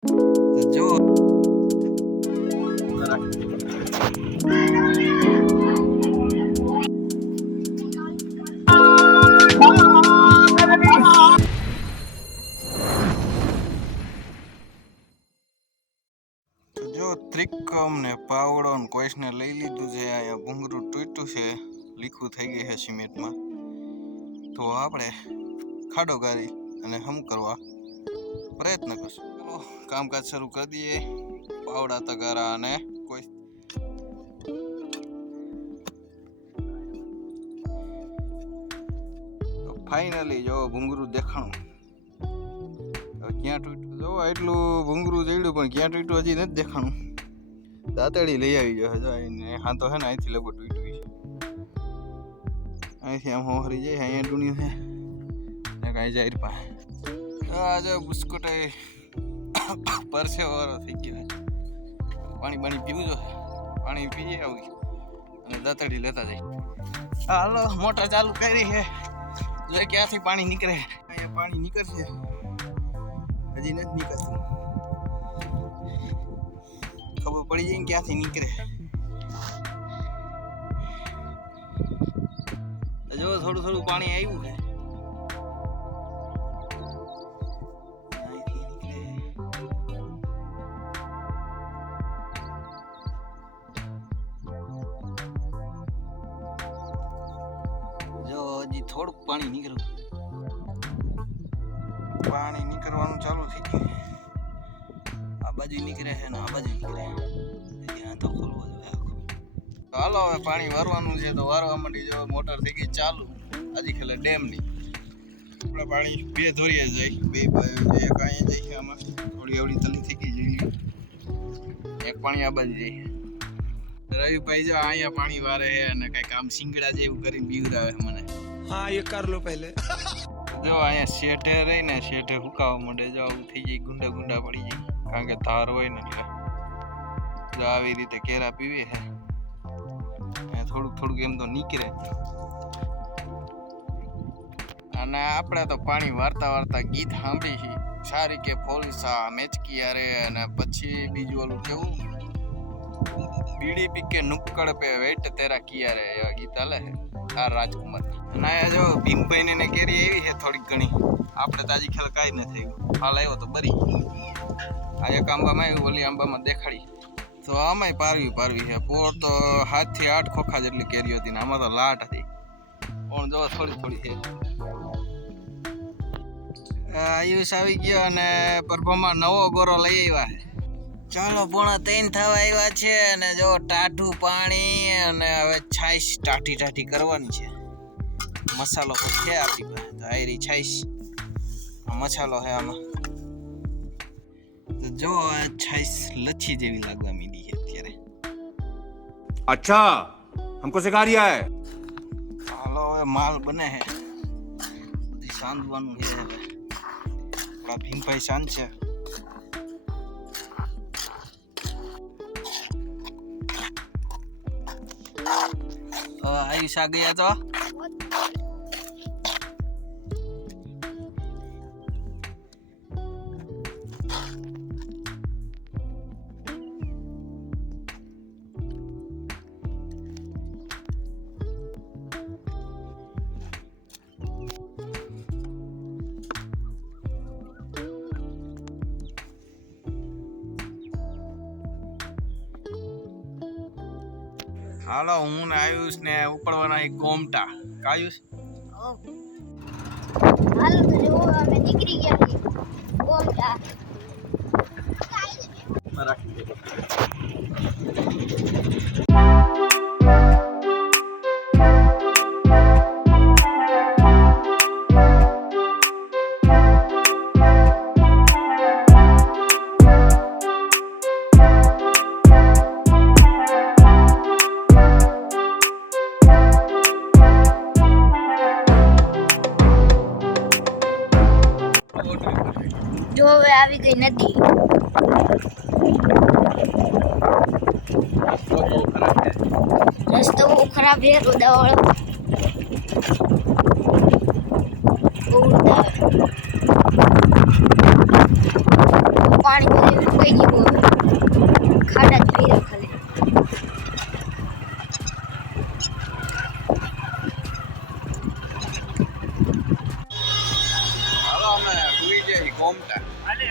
જો ત્રિકમ ને પાવડો ને કોઈસને લઈ લીધું છે. અહીંયા ભૂંગરું તૂટ્યું છે, લીખું થઈ ગઈ છે સિમેન્ટમાં. તો આપણે ખાડો ગાળી અને હમ કરવા પ્રયત્ન કરશું. ચાલો કામકાજ શરૂ કરી દઈએ. પાવડા તગારા અને કોઈ તો ફાઇનલી જો ભૂંગરું દેખાણું. હવે ક્યાં તૂટ્યું જો એટલું ભૂંગરું જડ્યું પણ ક્યાં તૂટ્યું હજી નથી દેખાણું. દાંતડી લઈ આવી ગયો જો હા તો હે ને અહીંથી લગભગ તૂટ્યું છે. અહીંથી આમ હોહરી જાય અહીંયા ડુણ્યું છે ને કાંઈ જાય પાસે આ જો બિસ્કુટ પરસેવાળો થઈ ગયો. પાણી પીવું જો પાણી પીએ આવી અને દાંતડી લેતા જાય. હાલો મોટર ચાલુ કરી છે જો ક્યાંથી પાણી નીકળે. અહીંયા પાણી નીકળશે હજી નથી નીકળતું. ખબર પડી જાય ને ક્યાંથી નીકળે. જો થોડું પાણી આવ્યું છે. જો હજી થોડુંક પાણી નીકળ્યું. પાણી નીકળવાનું ચાલુ થઈ ગયું. આ બાજુ નીકળે છે ને આ બાજુ નીકળે. ત્યાં તો ખોલવો જોઈએ. હાલો હવે પાણી વારવાનું છે તો વારવા માંડી. જો મોટર થઈ ગઈ ચાલુ. હજી ખેલે ડેમની આપણે પાણી બે ધોરીએ જાય. બે બાજુ એક અહીંયા જાય આમાં થોડી આવડી તલી થઈ ગઈ જોઈ. એક પાણી આ બાજુ જાય. રવિભાઈ જો અહીંયા પાણી વારે છે અને કઈક આમ સિંગડા જેવું કરીને બીવડાવે મને. હા એ કર લો પહેલે. જો અહીંયા શેઠે રહી ને શેઠે હુકાવા માંડે. જો આવું થઈ જાય ગુંડા પડી જાય કારણ કે ધાર હોય ને એટલે. જો આવી રીતે કેરા પીવે છે થોડુંક એમ તો નીકળે. અને આપણે તો પાણી વારતા ગીત સાંભળી છે. સારી કે ફોલસા મેચકી યારે અને પછી બીજું ઓલું કેવું બીડી પીકે નુક્કડ પે વેટ તેરા કિયારે એવા ગીત હાલે છે આ રાજકુમાર. અને આ જો ભીમભાઈ ને કેરી એવી છે થોડીક ઘણી. આપણે તો હજી ખેલ કાંઈ નથી થયું. હાલ આવ્યો તો બરી આ એક આંબામાં આવ્યું ઓલી આંબામાં દેખાડી. તો આમાંય પારવી છે. પોર તો 7 થી 8 ખોખા જેટલી કેરી હતી ને આમાં તો લાટ હતી. પણ જો થોડી છે. આયુષ આવી ગયો અને પ્રભામાં નવો ગોરો લઈ આવ્યા છે. ચાલો 2:30 થવા આવ્યા છે અને જો ટાઢું પાણી અને હવે છાશ ટાઢી કરવાની છે. મસાલો છે આપણી પાસે તો આયરી છાશ મસાલો છે આમાં. તો જો આ છાશ લચ્છી જેવી લાગવા માંડી છે અત્યારે. अच्छा हमको सिखा रिया है. હાલો હવે માલ બને છે. બધી સાંધવાનું છે હવે. આપણા ભીમભાઈ સાંજ છે. આયુષ આ ગયા તો હાલો હું ને આયુષ ને ઉપડવાના એક ગોમટા. આયુષ હાલો તો જો અમે નીકળી ગયા છીએ ગોમટા. જો હવે આવી ગઈ નદી. રસ્તો બહુ ખરાબ છે રોદાવાળો. બહુ પાણી કોઈ નહીં બોલ ખાડા જ ભર્યા ખાલી હાલો અમે સુઈ જઈએ ગોમટા હાલો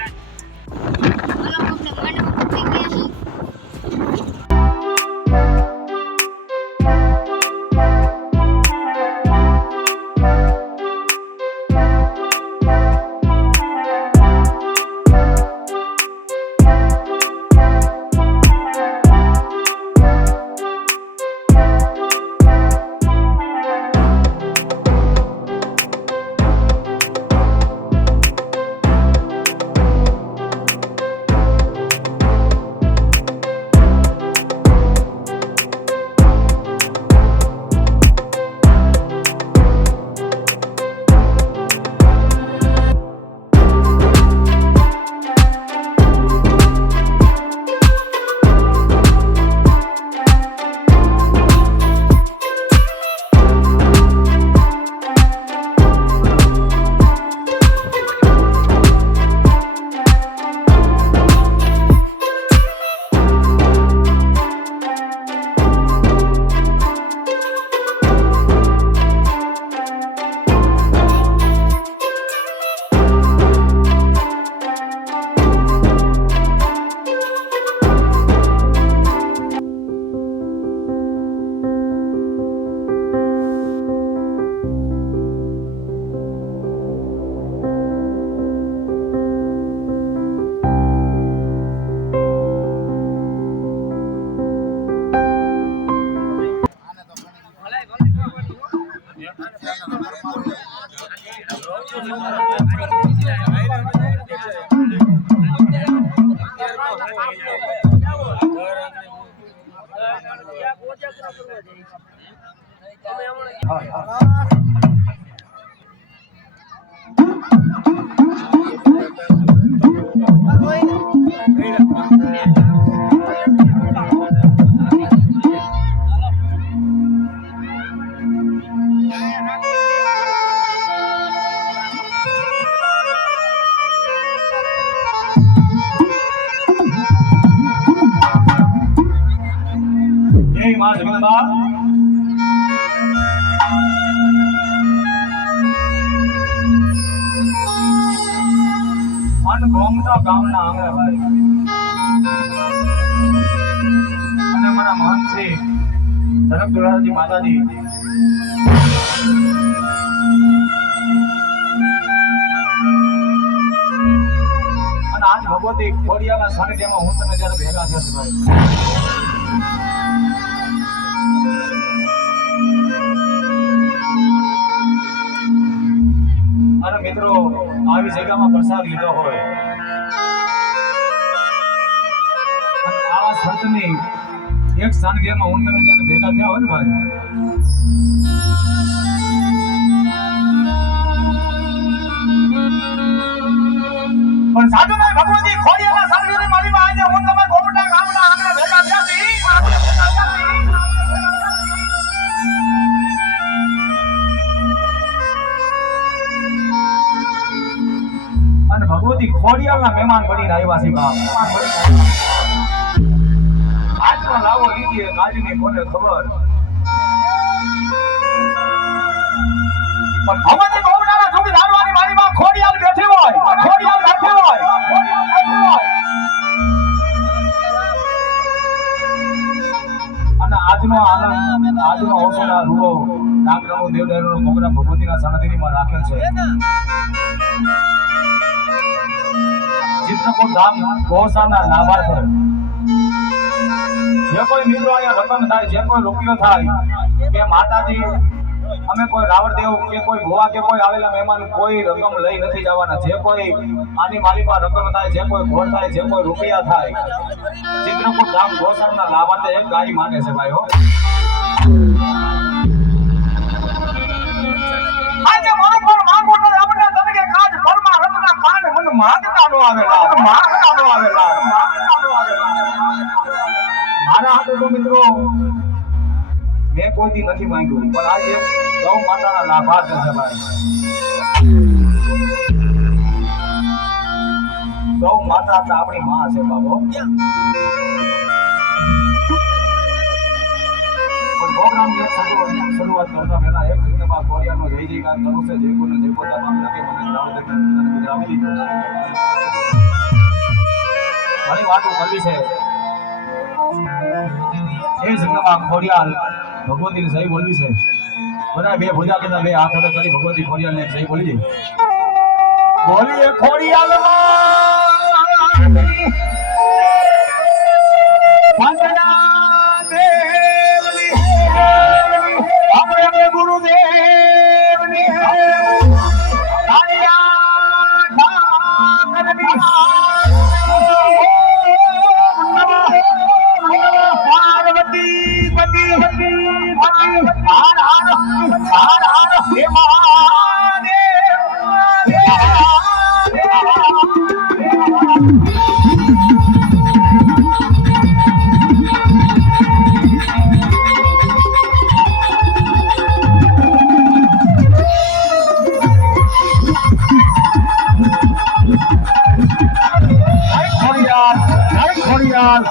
અમને માંડવા પતી ગયા છે માં જગદંબા મન ગોમતા ગામના આંગણે ભાઈ અને મારા મહંત શ્રી ધનક દુલાજી માતાજી અને આજ ભગવતી ખોડિયાના સાનિધ્યમાં હું તમે જ્યારે ભેગા થશે ભાઈ અને મિત્રો આવી જગ્યામાં પ્રસાદ લીધો હોય અને આવા સંતની એક સાનિધ્યમાં હું તમે જ્યારે ભેગા થયા હોય ને ભાઈ પણ સાધુના ભગવતી ખોડિયાના સાનિધ્યની માલીમાં આજે હું તમે ગોમટા ગામના આંગણે ભેગા થયા છીએ અને ભગવતી ખોડિયાલના મહેમાન બનીને આવ્યા છે બાપ આજનો લાવો લીધી ગાડીની કોને ખબર પણ ભગવતી ગોમડાના જોગી ધારવાની મારીમાં ખોડિયાલ બેઠી હોય ખોડિયાલ બેઠી હોય ખોડિયાલ બેઠી હોય અને આજનો આનંદ આજનો અવસરના રૂડો નાગરાનો દેવદાયનો મોગરા ભગવતીના સાનિધ્યમાં રાખેલ છે ચિત્રકૂટ ધામ ગૌશાળાના લાભાર્થ જે કોઈ મિત્રો અહીંયા રતન થાય જે કોઈ રૂપિયો થાય કે માતાજી અમે કોઈ રાવણદેવ કે કોઈ ભુવા કે કોઈ આવેલા મહેમાન કોઈ રકમ લઈ નથી જવાના જે કોઈ આની માલિકમાં રકમ થાય જે કોઈ ઘોડ થાય જે કોઈ રૂપિયા થાય ચિત્રકૂટ ધામ ગૌશાળાના લાભાર્થે એક ગાય માંગે છે ભાઈ હો આજે મારો પર માંગો તો આપણે તને કાજ ફરમા રત્ના કાન મન માંગતા નો આવેલા મારા હાથે તો મિત્રો મેં કોઈથી નથી માંગ્યું પણ આજે ગૌ માતાના લાભાર્થ છે ભાઈ ગૌ માતા તો આપણી માં છે બાબો. પણ પ્રોગ્રામની એક શરૂઆત કરતા પહેલા એક જગ્યામાં કોરિયાનો જય જયકાર કરવું છે. જે કોઈને જે પોતા નામ લાગે મને રાવણ આવી દીધું. ઘણી વાતો કરવી છે. એ જગ્યામાં ખોડિયાલ ભગવતીની જય બોલવી છે. બધા બે ભુજા કરતા બે હાથ અડે કરી ભગવતી ખોડિયાલને જય બોલી દે. બોલીએ ખોડિયાલ વંદના દેવની આપણે ગુરુદેવની પાર્વતી પતિ હાર હે ખોડિયાલ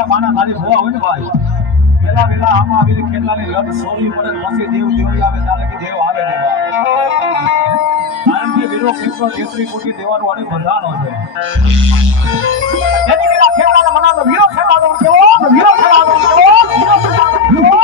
માના ખાલી ભોવા હોય ને ભાઈ પેલા વેલા આમાં આવીને કેટલાની લડ સોરી પડે પછી દેવ દેવડી આવે તારે કે દેવ આવે ને કારણ કે વિરો 133 કોટી દેવાનો અને બંધાણો છે જેની પેલા ખેલાનો મનાનો વિરો ખેલાનો કેવો વિરો ખેલાનો કેવો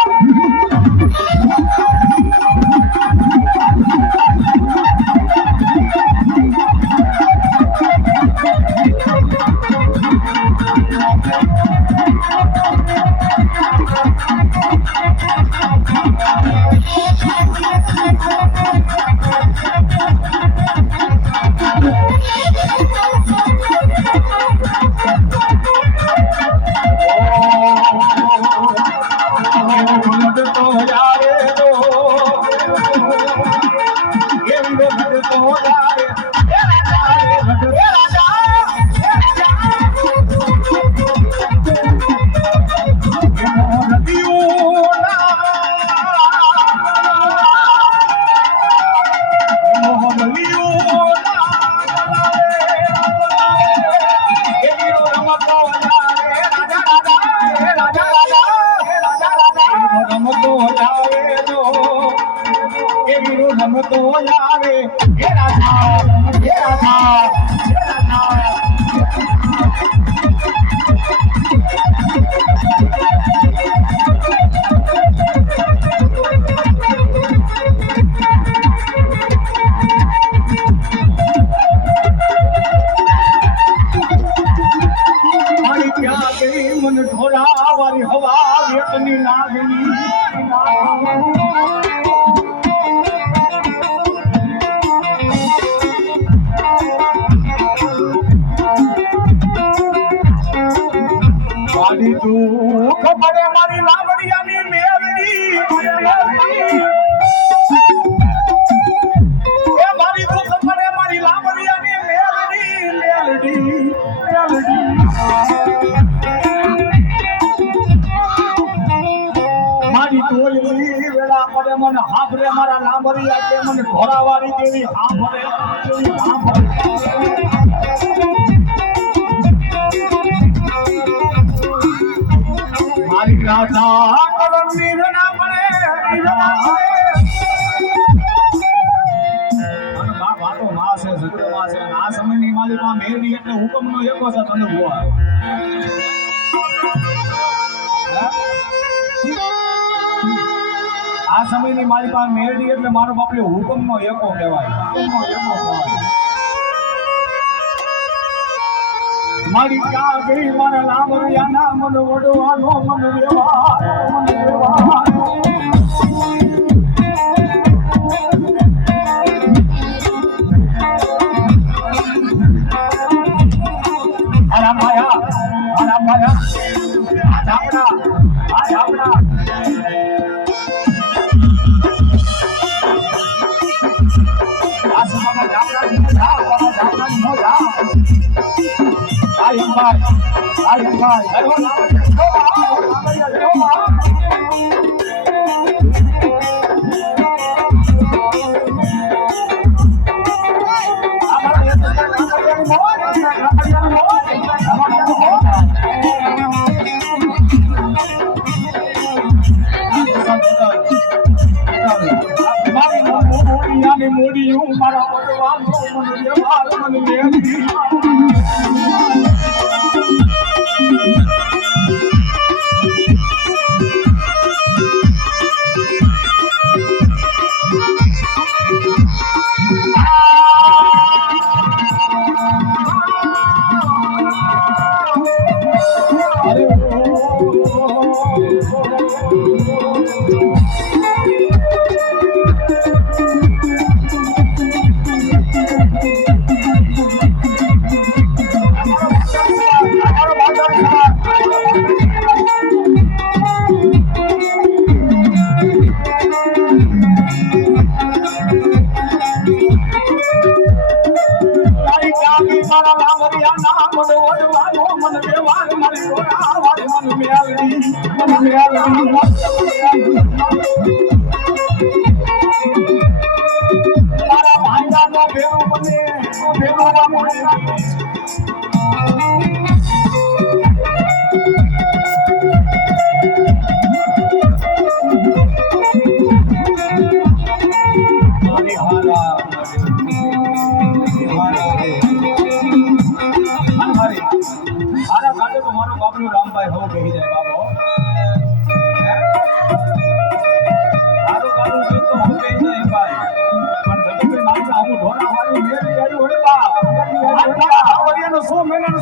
મન ઢોળા વાળી હવા વેતની ના બોલતી વેળા પડે મને હાંભળે મારા લાંબરિયા કે મને ઢોરાવાળી દેવી હાંભળે મારી રાધા કરમની રણા પડે અને બા વાતો માં છે ઝઘડો માં છે આ સમયની માલિકા મેરડી એટલે હુકમનો એકો છે તને હોવા આ સમયની મારી પાસે મેરડી એટલે મારો બાપલે હુકમનો એકો કહેવાય મારી ક્યાં ગઈ મારા લાંબરિયાના મન વડવાનો મન વ્યવહાર આરા માયા આ ધાપડા મોડી મારા ભગવાન મારા ભાંડાનો ભેરું બને મારો બાપનું રામભાઈ હો કહી જાય બાબો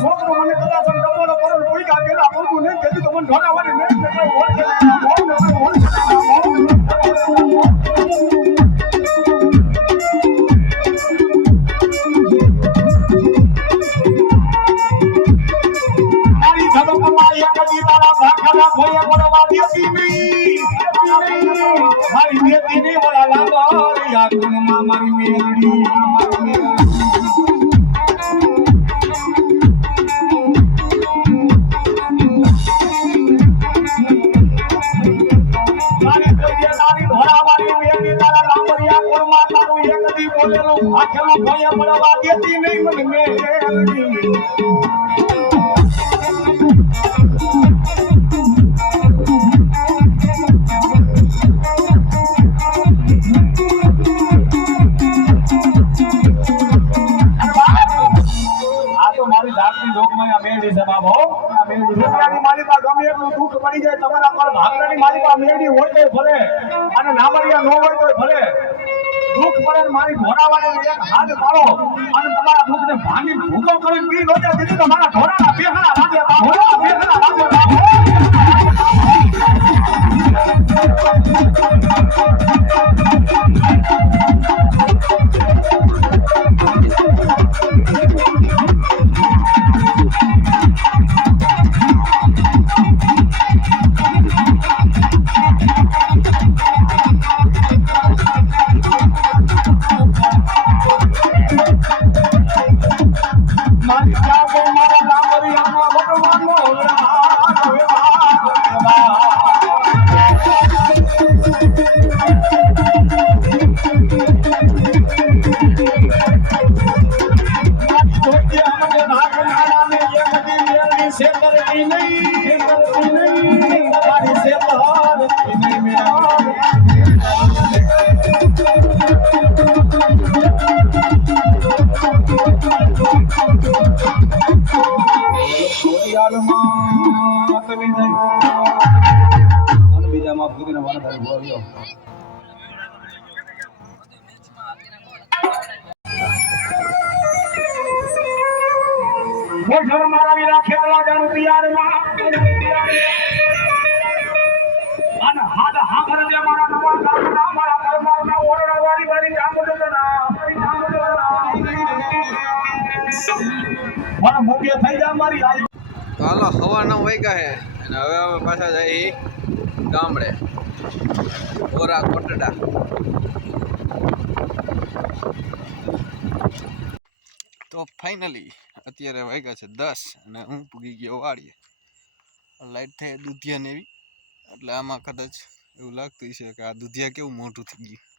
છોકરો મને કદાચ ડબોડો પડો કોઈ કા પેલા પડવું નહીં તેથી તો મને ઢોરાવાની મેં મારી ધડકમાં એક દી તારા ભાખરા ભોયા પડવા દેતી નહીં મારી દેતી નહીં બોલા લાંબા યા ગુણમાં મારી મેરડી આખેલો ભોયા પડવા દેતી નહીં મને મેરડી પડી જાય તમારા પર ભાગરાની મારી પાસે મેરડી હોય તો ભલે અને નામરિયા ન હોય તો ભલે દુઃખ પડે મારી ઘોડાવાળાને એક હાથ પાડો અને તમારા દુઃખને ભાંગી ભૂકો કરી પી લો દીધી તો મારા ઘોડાના બેહણા લાગે પિયારમાં તમે જઈ અને બીજા માં કીધું ને મારા ઘરે બોલ્યો મોઢર મારા વિના ખેતલા જાણું પિયારમાં અને હાથ હાથ જે મારા નવા ગામના મારા પરમારના ઓરડા વાળી વાળી જામુદના મારા મોગે થઈ જા મારી આઈ તો હાલો હવા 9 વાગ્યા છે અને હવે અમે પાછા જઈએ ગામડે ઓરા કોટડા. તો ફાઇનલી અત્યારે વાગ્યા છે 10 અને હું પૂગી ગયો વાડીએ. લાઈટ થઈ દૂધિયા ને એવી એટલે આમાં કદાચ એવું લાગતું છે કે આ દૂધિયા કેવું મોટું થઈ ગયું.